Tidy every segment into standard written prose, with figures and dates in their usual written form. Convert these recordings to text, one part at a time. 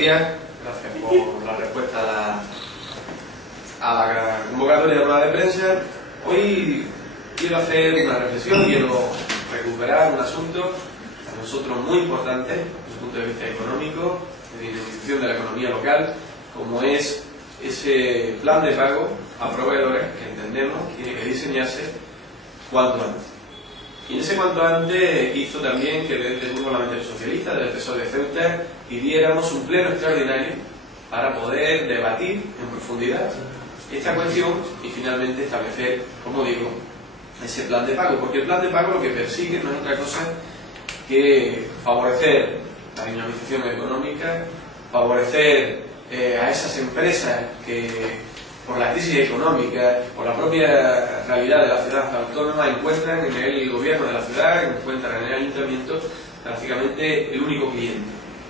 días, gracias por la respuesta a la convocatoria de rueda de prensa. Hoy quiero hacer una reflexión, quiero recuperar un asunto para nosotros muy importante desde el punto de vista económico, de dinamización de la economía local, como es ese plan de pago a proveedores que entendemos tiene que diseñarse cuanto antes. Y en ese cuanto antes hizo también que desde el Grupo Parlamentario Socialista, del PSOE de Ceuta, pidiéramos un pleno extraordinario para poder debatir en profundidad esta cuestión y finalmente establecer, como digo, ese plan de pago. Porque el plan de pago lo que persigue no es otra cosa que favorecer la dinamización económica, favorecer a esas empresas que por la crisis económica, por la propia realidad de la ciudad autónoma, encuentran en el gobierno de la ciudad, encuentran en el ayuntamiento prácticamente el único cliente.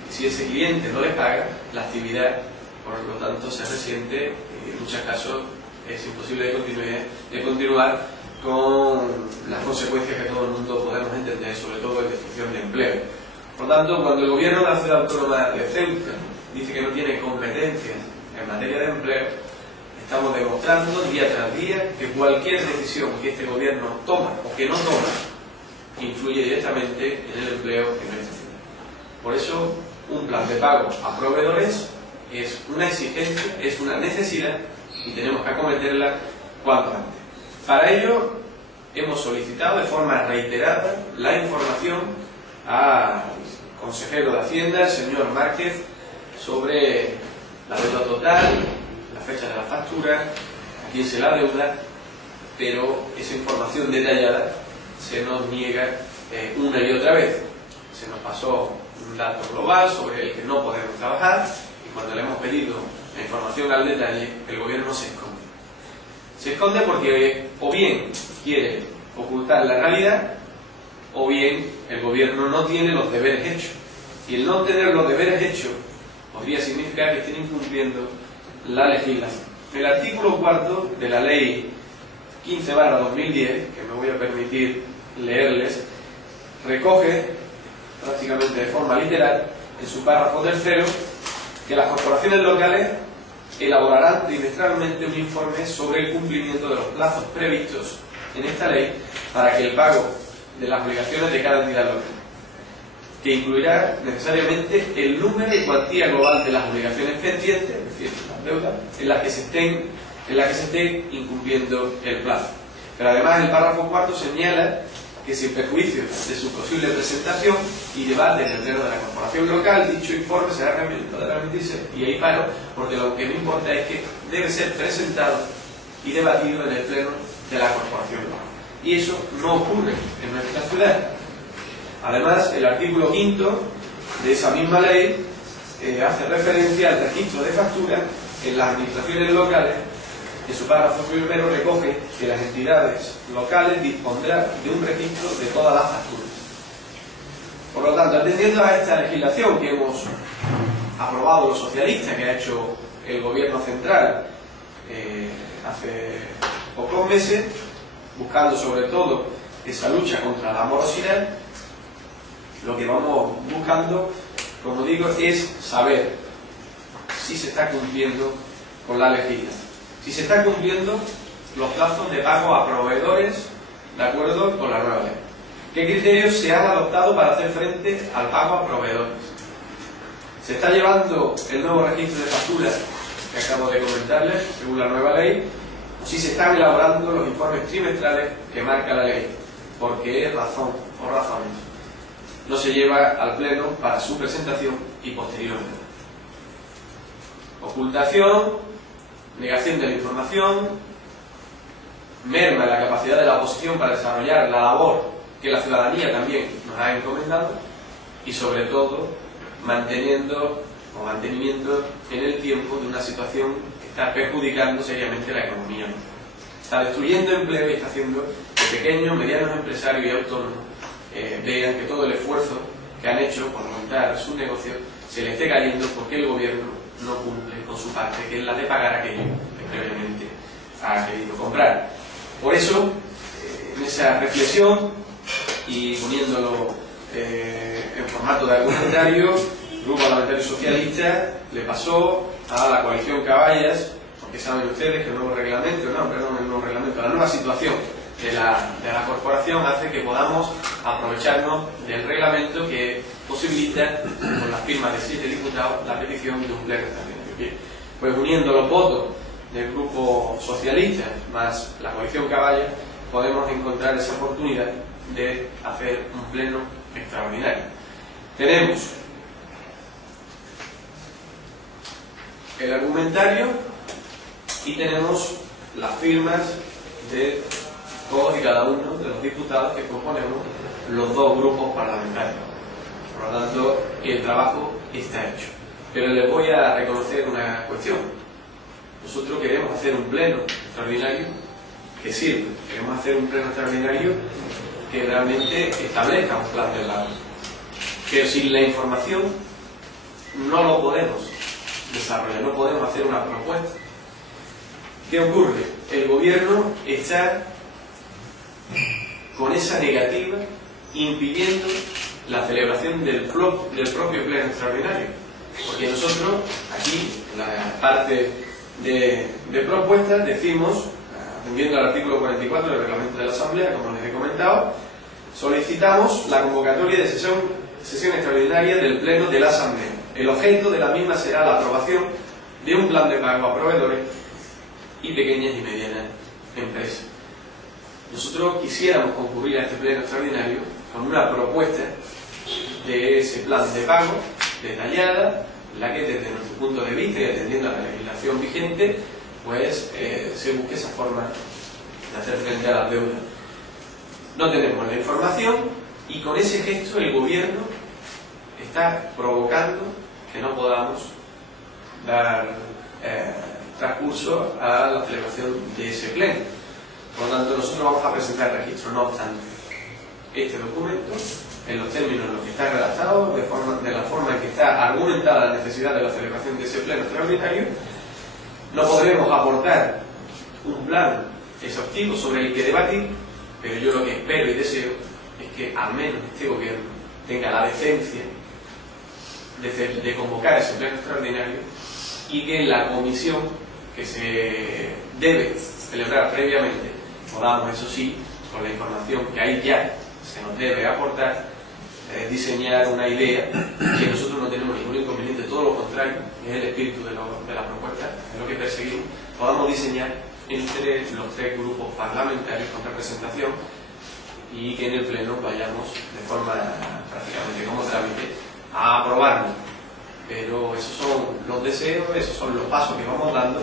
Y si ese cliente no les paga, la actividad, por lo tanto, se resiente y en muchos casos es imposible de continuar con las consecuencias que todo el mundo podemos entender, sobre todo en destrucción de empleo. Por lo tanto, cuando el gobierno de la ciudad autónoma de Ceuta dice que no tiene competencias en materia de empleo, estamos demostrando día tras día que cualquier decisión que este gobierno toma o que no toma influye directamente en el empleo en nuestra ciudad. Por eso, un plan de pago a proveedores es una exigencia, es una necesidad y tenemos que acometerla cuanto antes. Para ello, hemos solicitado de forma reiterada la información al consejero de Hacienda, el señor Márquez, sobre la deuda total, la fecha de la factura, a quién se la deuda, pero esa información detallada se nos niega una y otra vez. Se nos pasó un dato global sobre el que no podemos trabajar y cuando le hemos pedido la información al detalle, el gobierno se esconde. Se esconde porque o bien quiere ocultar la realidad o bien el gobierno no tiene los deberes hechos. Y el no tener los deberes hechos podría significar que estén incumpliendo la legislación. El artículo 4 de la ley 15/2010, que me voy a permitir leerles, recoge prácticamente de forma literal en su párrafo tercero que las corporaciones locales elaborarán trimestralmente un informe sobre el cumplimiento de los plazos previstos en esta ley para que el pago de las obligaciones de cada entidad local, que incluirá necesariamente el número y cuantía global de las obligaciones pendientes, es decir, las deudas, en las que se esté incumpliendo el plazo. Pero además el párrafo cuarto señala que sin perjuicio de su posible presentación y debate en el pleno de la corporación local, dicho informe será remitirse, y ahí paro, porque lo que me importa es que debe ser presentado y debatido en el pleno de la corporación local. Y eso no ocurre en nuestra ciudad. Además, el artículo 5 de esa misma ley hace referencia al registro de facturas en las administraciones locales. En su párrafo primero recoge que las entidades locales dispondrán de un registro de todas las facturas. Por lo tanto, atendiendo a esta legislación que hemos aprobado los socialistas, que ha hecho el gobierno central hace pocos meses, buscando sobre todo esa lucha contra la morosidad, lo que vamos buscando, como digo, es saber si se está cumpliendo con la legislación, si se están cumpliendo los plazos de pago a proveedores de acuerdo con la nueva ley. ¿Qué criterios se han adoptado para hacer frente al pago a proveedores? ¿Se está llevando el nuevo registro de facturas que acabo de comentarles, según la nueva ley? ¿O si se están elaborando los informes trimestrales que marca la ley? ¿Por qué razón o razones no se lleva al pleno para su presentación y posteriormente? Ocultación, negación de la información, merma la capacidad de la oposición para desarrollar la labor que la ciudadanía también nos ha encomendado y sobre todo mantenimiento en el tiempo de una situación que está perjudicando seriamente la economía. Está destruyendo empleo y está haciendo que pequeños, medianos empresarios y autónomos vean que todo el esfuerzo que han hecho por montar su negocio se les esté cayendo porque el gobierno no cumple con su parte, que es la de pagar aquello que previamente ha querido comprar. Por eso, en esa reflexión y poniéndolo en formato de argumentario, el Grupo Parlamentario Socialista le pasó a la coalición Caballas, porque saben ustedes que el nuevo reglamento, la nueva situación de la corporación hace que podamos aprovecharnos del reglamento que posibilita, con la firma de 7 diputados, la petición de un pleno extraordinario. Bien, pues uniendo los votos del Grupo Socialista más la coalición Caballas, podemos encontrar esa oportunidad de hacer un pleno extraordinario. Tenemos el argumentario y tenemos las firmas de todos y cada uno de los diputados que componemos los dos grupos parlamentarios. Por lo tanto, el trabajo está hecho. Pero les voy a reconocer una cuestión. Nosotros queremos hacer un pleno extraordinario que sirva. Queremos hacer un pleno extraordinario que realmente establezca un plan de pago. Pero sin la información no lo podemos desarrollar, no podemos hacer una propuesta. ¿Qué ocurre? El gobierno está con esa negativa impidiendo la celebración del propio pleno extraordinario. Porque nosotros aquí, en la parte de propuestas, decimos, atendiendo al artículo 44 del reglamento de la Asamblea, como les he comentado, solicitamos la convocatoria de sesión extraordinaria del pleno de la Asamblea. El objeto de la misma será la aprobación de un plan de pago a proveedores y pequeñas y medianas empresas. Nosotros quisiéramos concurrir a este pleno extraordinario con una propuesta de ese plan de pago detallada, la que desde nuestro punto de vista y atendiendo a la legislación vigente, pues se busque esa forma de hacer frente a las deudas. No tenemos la información y con ese gesto el gobierno está provocando que no podamos dar transcurso a la celebración de ese pleno. Por lo tanto, nosotros vamos a presentar el registro. No obstante, este documento, en los términos en los que está redactado, de la forma en que está argumentada la necesidad de la celebración de ese pleno extraordinario, no podremos aportar un plan exhaustivo sobre el que debatir, pero yo lo que espero y deseo es que al menos este gobierno tenga la decencia de convocar ese pleno extraordinario y que en la comisión que se debe celebrar previamente podamos, eso sí, con la información que ahí ya se nos debe aportar, diseñar una idea que nosotros no tenemos ningún inconveniente, todo lo contrario, es el espíritu de la propuesta, es lo que perseguimos, podamos diseñar entre los 3 grupos parlamentarios con representación y que en el pleno vayamos de forma prácticamente como trámite a aprobarlo. Pero esos son los deseos, esos son los pasos que vamos dando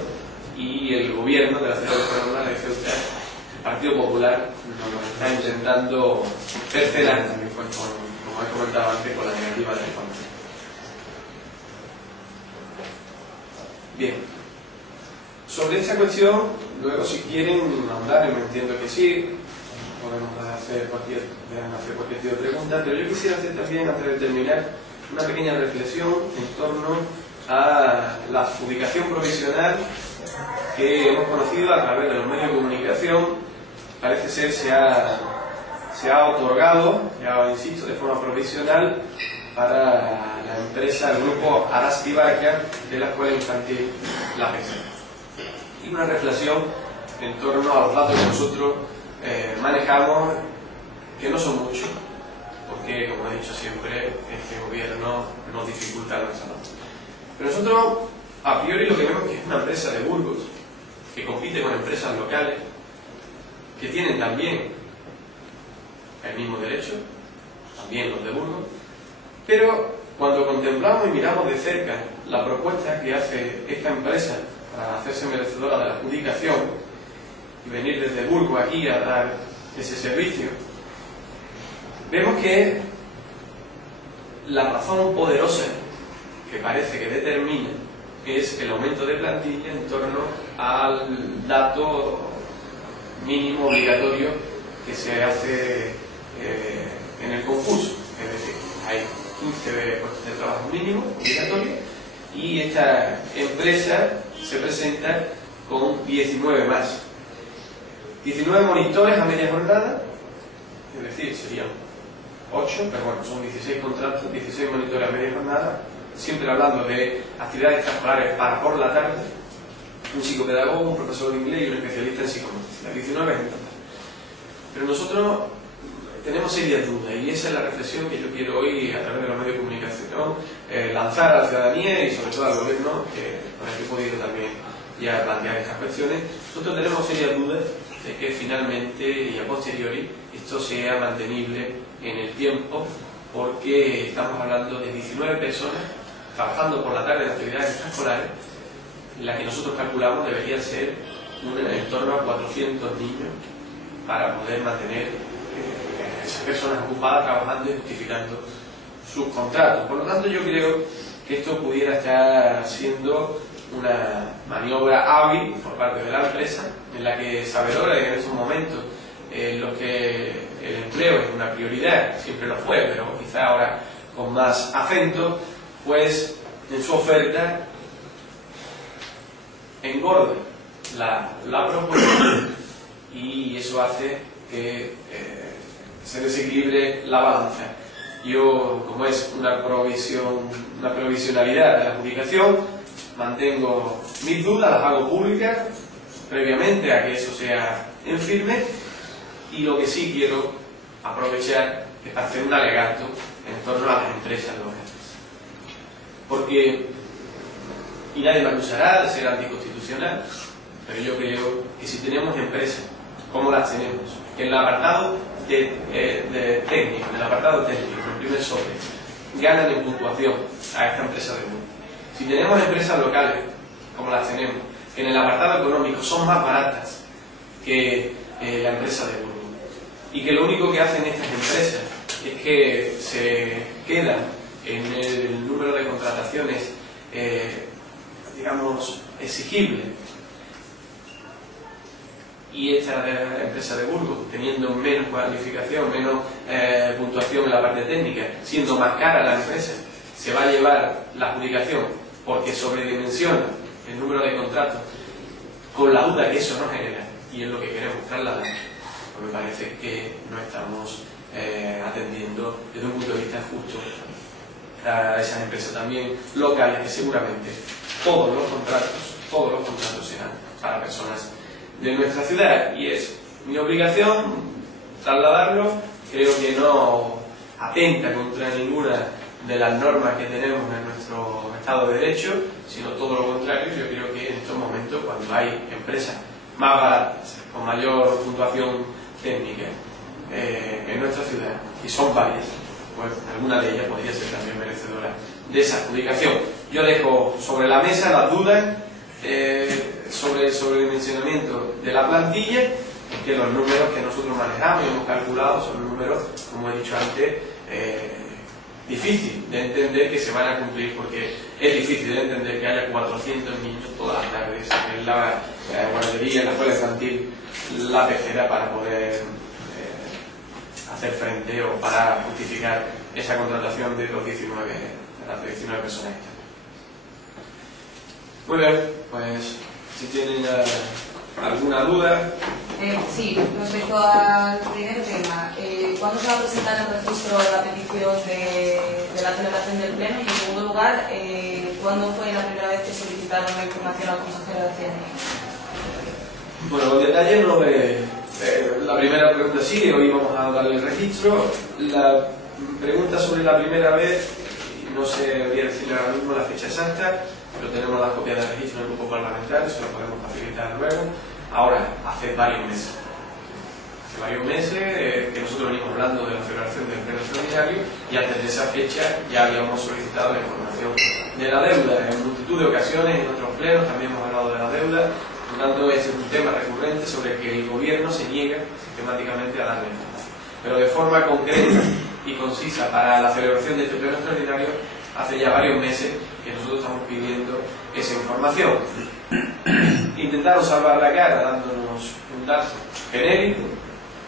y el gobierno de la ciudad de Barcelona, el Partido Popular, nos está intentando cercenar, como he comentado antes, con la negativa de la información. Bien, sobre esta cuestión, luego si quieren ahondar, y me entiendo que sí, podemos hacer cualquier tipo de pregunta, pero yo quisiera hacer también, antes de terminar, una pequeña reflexión en torno a la adjudicación provisional que hemos conocido a través de los medios de comunicación. Parece ser se ha otorgado, ya insisto, de forma provisional para la empresa, el grupo Arasti Barca de la Escuela Infantil La Pesa. Y una reflexión en torno a los datos que nosotros manejamos, que no son muchos, porque, como he dicho siempre, este gobierno nos dificulta la salud. Pero nosotros, a priori, lo que vemos es que es una empresa de Burgos, que compite con empresas locales, que tienen también el mismo derecho, también los de Burgos, pero cuando contemplamos y miramos de cerca la propuesta que hace esta empresa para hacerse merecedora de la adjudicación y venir desde Burgos aquí a dar ese servicio, vemos que la razón poderosa que parece que determina es el aumento de plantilla en torno al dato mínimo obligatorio que se hace en el concurso. Es decir, hay 15 puestos de trabajo mínimo obligatorio y esta empresa se presenta con 19 más. 19 monitores a media jornada, es decir, serían 8, pero bueno, son 16 contratos, 16 monitores a media jornada, siempre hablando de actividades extraescolares para por la tarde, un psicopedagogo, un profesor de inglés y un especialista en psicomotricidad, 19 en total. Pero nosotros tenemos serias dudas y esa es la reflexión que yo quiero hoy, a través de los medios de comunicación, lanzar a la ciudadanía y sobre todo al gobierno, con el que he podido también ya plantear estas cuestiones. Nosotros tenemos serias dudas de que finalmente y a posteriori esto sea mantenible en el tiempo, porque estamos hablando de 19 personas trabajando por la tarde en actividades extraescolares, en las que nosotros calculamos deberían ser en torno a 400 niños para poder mantener esas personas ocupadas trabajando y justificando sus contratos. Por lo tanto, yo creo que esto pudiera estar siendo una maniobra hábil por parte de la empresa, en la que sabedora de que en esos momentos en los que el empleo es una prioridad, siempre lo fue, pero quizá ahora con más acento, pues en su oferta engorde la propuesta y eso hace que se desequilibre la balanza. Yo, como es una provisionalidad de la adjudicación, mantengo mis dudas, las hago públicas previamente a que eso sea en firme, y lo que sí quiero aprovechar es para hacer un alegato en torno a las empresas locales. Porque, y nadie me acusará de ser anticonstitucional, pero yo creo que si tenemos empresas como las tenemos, que en el apartado técnico, el primer sobre, ganan en puntuación a esta empresa de mundo. Si tenemos empresas locales como las tenemos, que en el apartado económico son más baratas que la empresa de Burgos, y que lo único que hacen estas empresas es que se quedan en el número de contrataciones, digamos, exigible, y esta empresa de Burgos, teniendo menos cualificación, menos puntuación en la parte técnica, siendo más cara la empresa, se va a llevar la adjudicación porque sobredimensiona el número de contratos, con la duda que eso no genera, y es lo que queremos trasladar. Pues me parece que no estamos atendiendo desde un punto de vista justo a esas empresas también locales, que seguramente todos los contratos serán para personas de nuestra ciudad, y es mi obligación trasladarlo. Creo que no atenta contra ninguna de las normas que tenemos en nuestro Estado de Derecho, sino todo lo contrario. Yo creo que en estos momentos, cuando hay empresas más baratas, con mayor puntuación técnica en nuestra ciudad, y son varias, pues alguna de ellas podría ser también merecedora de esa adjudicación. Yo dejo sobre la mesa las dudas sobre el sobredimensionamiento de la plantilla, que los números que nosotros manejamos y hemos calculado son números, como he dicho antes, difícil de entender que se van a cumplir, porque es difícil de entender que haya 400 niños todas las tardes en la guardería, en la escuela infantil, la tercera, para poder hacer frente o para justificar esa contratación de las 19 personas. Muy bien, pues si tienen alguna duda. Sí, respecto al primer tema, ¿cuándo se va a presentar el registro de la petición de la celebración del pleno? Y en segundo lugar, ¿cuándo fue la primera vez que solicitaron la información al consejero de Hacienda? Bueno, los detalles no la primera pregunta sí, hoy vamos a darle el registro. La pregunta sobre la primera vez, no sé, voy a decirle ahora mismo la fecha exacta, pero tenemos las copias de registro en el grupo parlamentario, se lo podemos facilitar luego. Ahora, hace varios meses que nosotros venimos hablando de la celebración del pleno extraordinario, y antes de esa fecha ya habíamos solicitado la información de la deuda. En multitud de ocasiones, en otros plenos también hemos hablado de la deuda. Por lo tanto, es un tema recurrente sobre el que el gobierno se niega sistemáticamente a darle información. Pero de forma concreta y concisa, para la celebración de este pleno extraordinario, hace ya varios meses que nosotros estamos pidiendo esa información. Intentaron salvar la cara dándonos un dato genérico,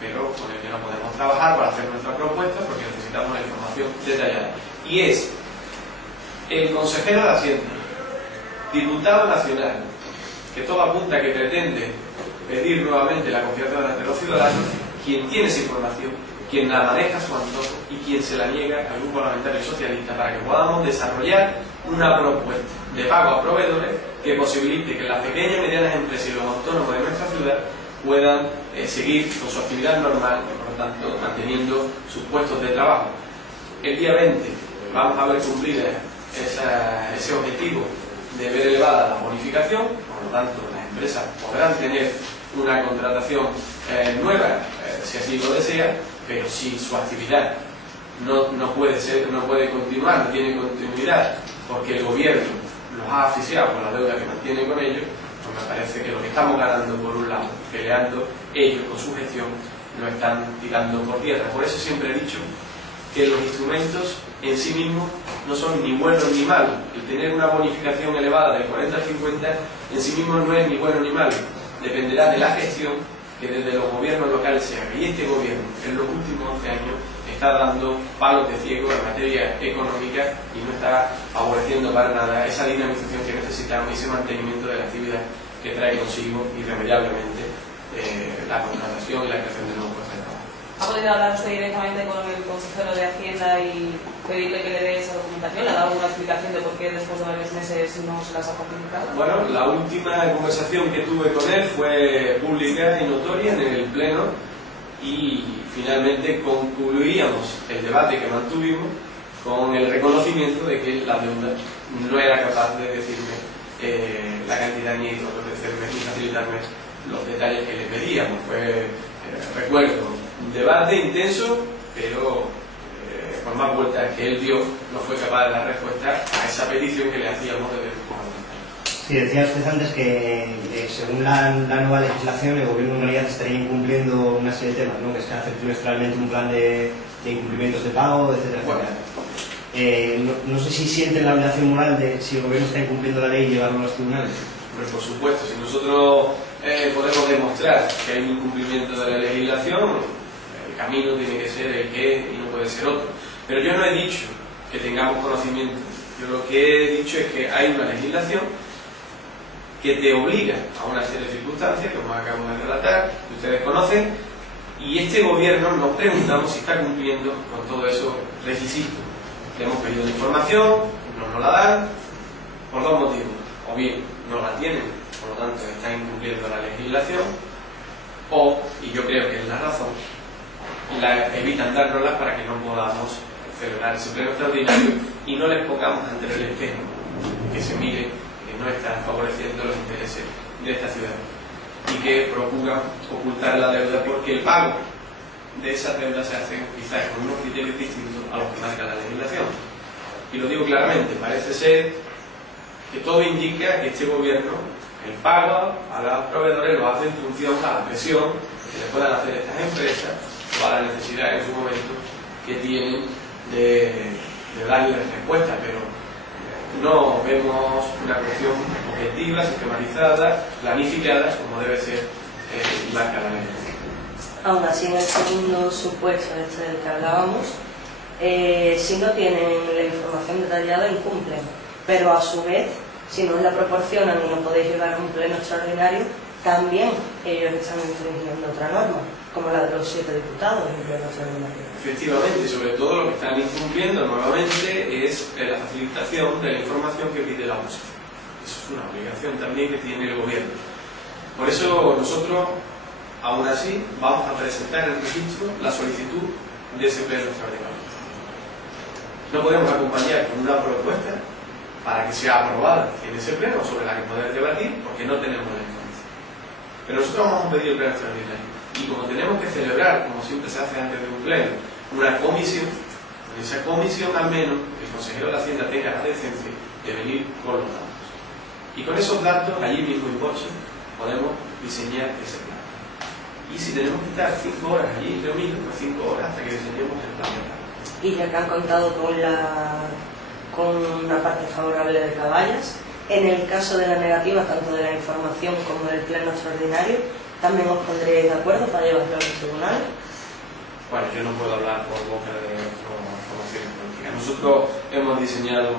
pero con el que no podemos trabajar para hacer nuestra propuesta, porque necesitamos la información detallada. Y es el consejero de Hacienda, diputado nacional, que todo apunta a que pretende pedir nuevamente la confianza de los ciudadanos, quien tiene esa información, quien la maneja a su antojo y quien se la niega al grupo parlamentario socialista, para que podamos desarrollar una propuesta de pago a proveedores que posibilite que las pequeñas y medianas empresas y los autónomos de nuestra ciudad puedan seguir con su actividad normal y, por lo tanto, manteniendo sus puestos de trabajo. El día 20 vamos a ver cumplida ese objetivo de ver elevada la bonificación, por lo tanto, las empresas podrán tener una contratación nueva, si así lo desea, pero si su actividad no puede continuar, no tiene continuidad, porque el gobierno los ha asfixiado con la deuda que mantiene con ellos, pues me parece que lo que estamos ganando por un lado, peleando ellos con su gestión, lo están tirando por tierra. Por eso siempre he dicho que los instrumentos en sí mismos no son ni buenos ni malos. El tener una bonificación elevada del 40 al 50 en sí mismo no es ni bueno ni malo. Dependerá de la gestión que desde los gobiernos locales se haga. Y este gobierno, en los últimos 11 años, está dando palos de ciego en materia económica y no está favoreciendo para nada esa dinamización que necesitamos y ese mantenimiento de la actividad que trae consigo irremediablemente la contratación y la creación de nuevos puestos de trabajo. ¿Ha podido hablar usted directamente con el consejero de Hacienda y pedirle que le dé esa documentación? ¿Le ha dado alguna explicación de por qué después de varios meses no se las ha facilitado? Bueno, la última conversación que tuve con él fue pública y notoria en el Pleno y finalmente concluíamos el debate que mantuvimos con el reconocimiento de que la deuda no era capaz de decirme la cantidad ni facilitarme los detalles que le pedíamos. Recuerdo un debate intenso, pero por más vueltas que él dio, no fue capaz de dar respuesta a esa petición que le hacíamos desde el Parlamento. Sí, decía usted antes que según la nueva legislación el gobierno en realidad estaría incumpliendo una serie de temas, ¿no? Que es que hace trimestralmente un plan de incumplimientos de pago, etcétera, Bueno. etcétera. No sé si sienten la obligación moral de, si el gobierno está incumpliendo la ley, llevarlo a los tribunales. Pues por supuesto, si nosotros podemos demostrar que hay un incumplimiento de la legislación, el camino tiene que ser el que y no puede ser otro. Pero yo no he dicho que tengamos conocimiento. Yo lo que he dicho es que hay una legislación que te obliga a una serie de circunstancias, como acabamos de relatar, que ustedes conocen, y este gobierno nos preguntamos si está cumpliendo con todos esos requisitos. Le hemos pedido información, no nos la dan, por dos motivos. O bien no la tienen, por lo tanto están incumpliendo la legislación, o, y yo creo que es la razón, evitan dárnoslas para que no podamos celebrar ese pleno extraordinario y no les pongamos ante el espejo, que se mire que no están favoreciendo los intereses de esta ciudad y que procuran ocultar la deuda, porque el pago de esa deuda se hace quizás con unos criterios distintos a los que marca la legislación. Y lo digo claramente, parece ser que todo indica que este gobierno, el pago a los proveedores lo hace en función a la presión que le puedan hacer estas empresas o a la necesidad en su momento que tienen de darle respuesta, pero no vemos una cuestión objetiva, sistematizada, planificada, como debe ser y marca la ley. Aún así, en el segundo supuesto del que hablábamos, si no tienen la información detallada, incumplen. Pero a su vez, si no la proporcionan y no podéis llegar a un pleno extraordinario, también ellos están infringiendo otra norma, como la de los 7 diputados en el pleno extraordinario. Efectivamente, y sobre todo lo que están incumpliendo nuevamente es la facilitación de la información que pide la OMS. Eso es una obligación también que tiene el gobierno. Por eso nosotros, aún así, vamos a presentar en el registro la solicitud de ese pleno extraordinario. No podemos acompañar con una propuesta para que sea aprobada en ese pleno sobre la que poder debatir, porque no tenemos la información. Pero nosotros vamos a pedir el pleno extraordinario. Y como tenemos que celebrar, como siempre se hace antes de un pleno, una comisión, en esa comisión al menos el consejero de la Hacienda tenga la decencia de venir con los datos. Y con esos datos, allí mismo en Boche, podemos diseñar ese plan. Y si tenemos que estar 5 horas allí reunidos, pues 5 horas hasta que diseñemos el plan de plan. Y ya que han contado con una parte favorable de Caballas, en el caso de la negativa, tanto de la información como del pleno extraordinario, también os pondréis de acuerdo para llevarlo a los tribunales. Bueno, yo no puedo hablar por boca de formaciones políticas. Nosotros hemos diseñado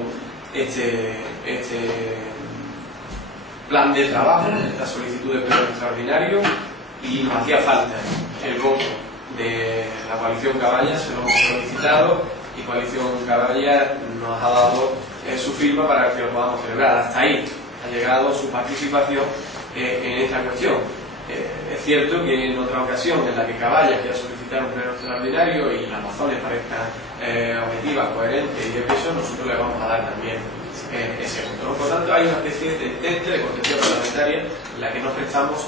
este plan de trabajo, esta solicitud de pleno extraordinario, y nos hacía falta el voto de la coalición Caballas, se lo hemos solicitado, y coalición Caballas nos ha dado su firma para que lo podamos celebrar. Hasta ahí ha llegado su participación en esta cuestión. Es cierto que en otra ocasión en la que Caballas quiera solicitar un pleno extraordinario y las razones parezcan objetivas, coherentes y de peso, nosotros le vamos a dar también ese voto. Por lo tanto, hay una especie de tente de cortesía parlamentaria en la que nos prestamos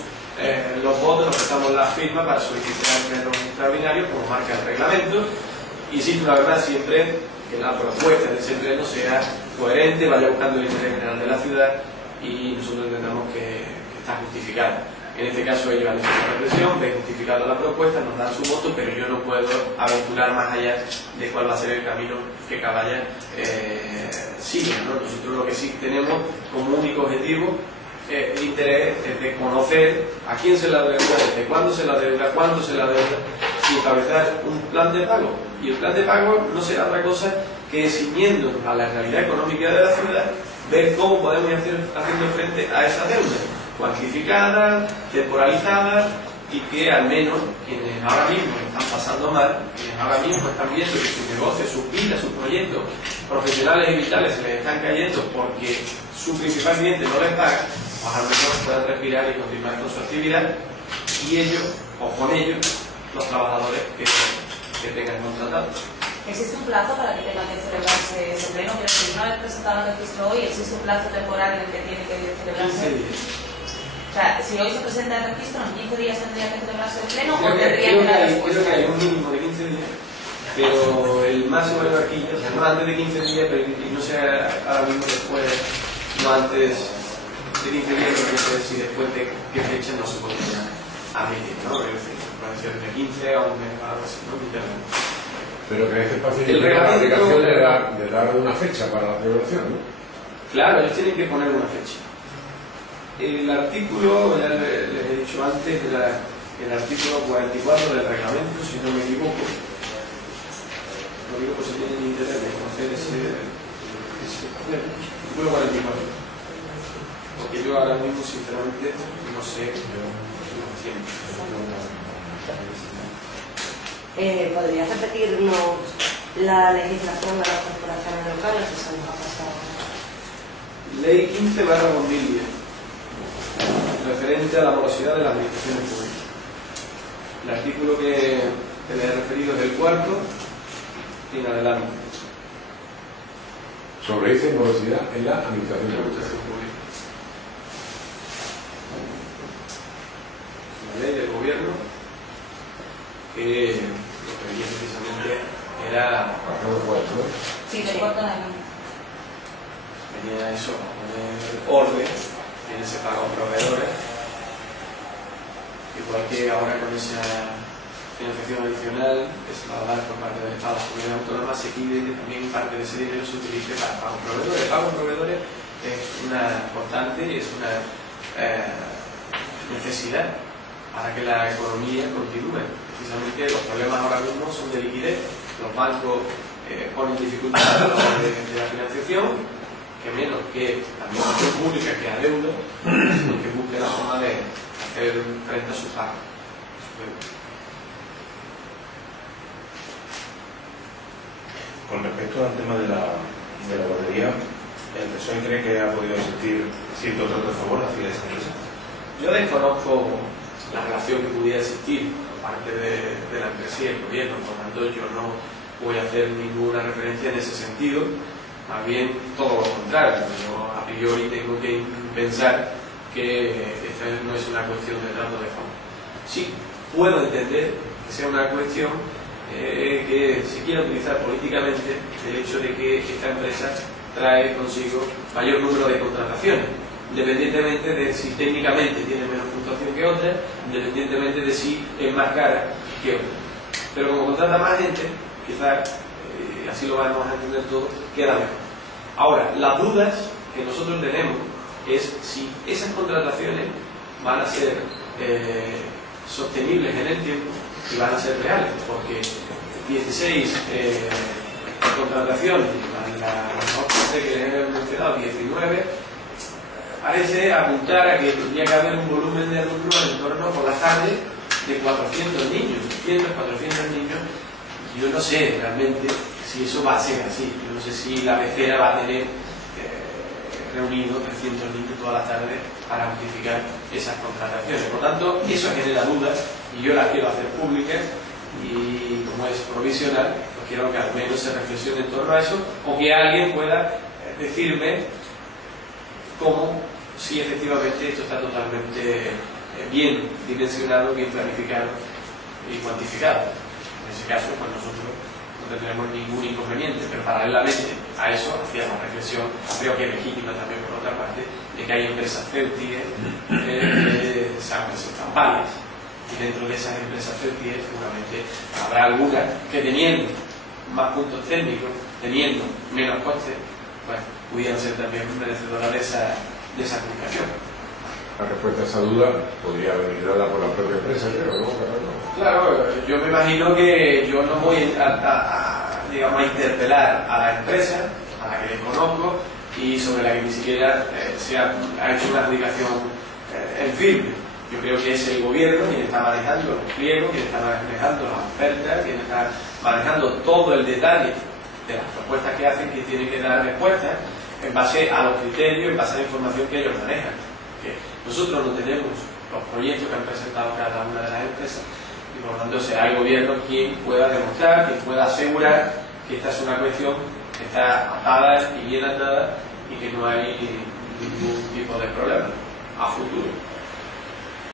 los votos, nos prestamos la firma para solicitar el pleno extraordinario como marca el reglamento. Insisto, la verdad, siempre que la propuesta de ese pleno sea coherente, vaya buscando el interés general de la ciudad y nosotros entendamos que está justificada. En este caso ellos han hecho una reflexión, ven justificada la propuesta, nos dan su voto, pero yo no puedo aventurar más allá de cuál va a ser el camino que Caballas sigue, ¿no? Nosotros lo que sí tenemos como único objetivo el interés es de conocer a quién se la deuda, desde cuándo se la deuda, cuándo se la deuda, y establecer un plan de pago. Y el plan de pago no será otra cosa que, ciñendo a la realidad económica de la ciudad, ver cómo podemos ir haciendo frente a esa deuda cuantificada, temporalizada, y que al menos quienes ahora mismo están pasando mal, quienes ahora mismo están viendo que sus negocios, sus vidas, sus proyectos profesionales y vitales se les están cayendo porque su principal cliente no les paga, pues al menos puedan respirar y continuar con su actividad, y ellos, o con ellos, los trabajadores que tengan contratados. ¿Existe un plazo para que tenga que celebrarse ese pleno? Pero si una vez presentado el registro hoy, ¿existe un plazo temporal en el que tiene que celebrarse? 15 días. O sea, si hoy se presenta el registro, ¿en 15 días tendría que celebrarse el pleno o Creo tendría que dar respuesta? que hay un mínimo de 15 días, pero el máximo de aquí, o sea, no antes de 15 días, pero no sé ahora mismo después, no antes de 15 días, pero no sé si después de qué fecha no se podría admitir, ¿no? Es decir, puede ser de 15 a un mes, algo así, ¿no? Pero que este espacio El tiene la reglamento obligación de dar una fecha para la celebración, ¿no? Claro, ellos tienen que poner una fecha. El artículo, ya les he dicho antes, el artículo 44 del reglamento, si no me equivoco, lo digo por si tienen interés de conocer ese artículo 44, porque yo ahora mismo sinceramente no sé lo tiene. ¿Podrías repetirnos la legislación de las corporaciones locales que se nos ha pasado? Ley 15/2010, referente a la morosidad de las administraciones públicas. El artículo que les he referido es el 4 y en adelante. Sobre esa morosidad en la administración pública. La ley del gobierno que lo que venía precisamente era Sí, del cuarto en adelante. venía eso, a poner orden en ese pago a proveedores, igual que ahora con esa financiación adicional que se va a dar por parte del Estado, las comunidades autónomas, se pide que también parte de ese dinero se utilice para pago a proveedores. Pago a proveedores es una constante y es una necesidad para que la economía continúe. Precisamente los problemas ahora mismo son de liquidez. Los bancos ponen dificultades a la hora de la financiación, que menos que la administración pública que adeuda, que busque la forma de hacer frente a su pago. Con respecto al tema de la guardería, ¿el PSOE cree que ha podido existir cierto trato de favor hacia esa empresa? Yo desconozco la relación que pudiera existir por parte de la empresa y el gobierno, por lo tanto yo no voy a hacer ninguna referencia en ese sentido, más bien todo lo contrario. Yo a priori tengo que pensar que esta no es una cuestión de trato de favor. Sí, puedo entender que sea una cuestión que se quiera utilizar políticamente el hecho de que esta empresa trae consigo mayor número de contrataciones, independientemente de si técnicamente tiene menos puntuación que otra, independientemente de si es más cara que otra. Pero como contrata más gente, quizás, así lo vamos a entender todo, queda mejor. Ahora, las dudas que nosotros tenemos es si esas contrataciones van a ser sostenibles en el tiempo y van a ser reales, porque 16 contrataciones, la que les he mencionado, 19, parece apuntar a que tendría que haber un volumen de alumnos en torno por la tarde de 400 niños, 300, 400 niños. Yo no sé realmente si eso va a ser así. Yo no sé si la pecera va a tener reunido 300 niños todas las tardes para justificar esas contrataciones. Por tanto, eso genera dudas y yo las quiero hacer públicas y como es provisional, pues quiero que al menos se reflexione en torno a eso o que alguien pueda decirme cómo, si efectivamente esto está totalmente bien dimensionado, bien planificado y cuantificado. En ese caso, pues nosotros no tendremos ningún inconveniente, pero paralelamente a eso hacíamos reflexión, creo que legítima también por otra parte, de que hay empresas fértiles, empresas campales, y dentro de esas empresas fértiles seguramente habrá algunas que teniendo más puntos técnicos, teniendo menos costes, pues pudieran ser también merecedoras de esa aplicación. La respuesta a esa duda podría venir dada por la propia empresa, creo, ¿no? Claro, yo me imagino que yo no voy digamos, a interpelar a la empresa, a la que le conozco, y sobre la que ni siquiera se ha hecho una adjudicación en firme. Yo creo que es el gobierno quien está manejando los pliegos, quien está manejando las ofertas, quien está manejando todo el detalle de las propuestas que hacen, que tiene que dar respuestas en base a los criterios, en base a la información que ellos manejan. Que nosotros no tenemos los proyectos que han presentado cada una de las empresas y por lo tanto será el gobierno quien pueda demostrar, quien pueda asegurar que esta es una cuestión que está atada y bien atada y que no hay ningún tipo de problema a futuro.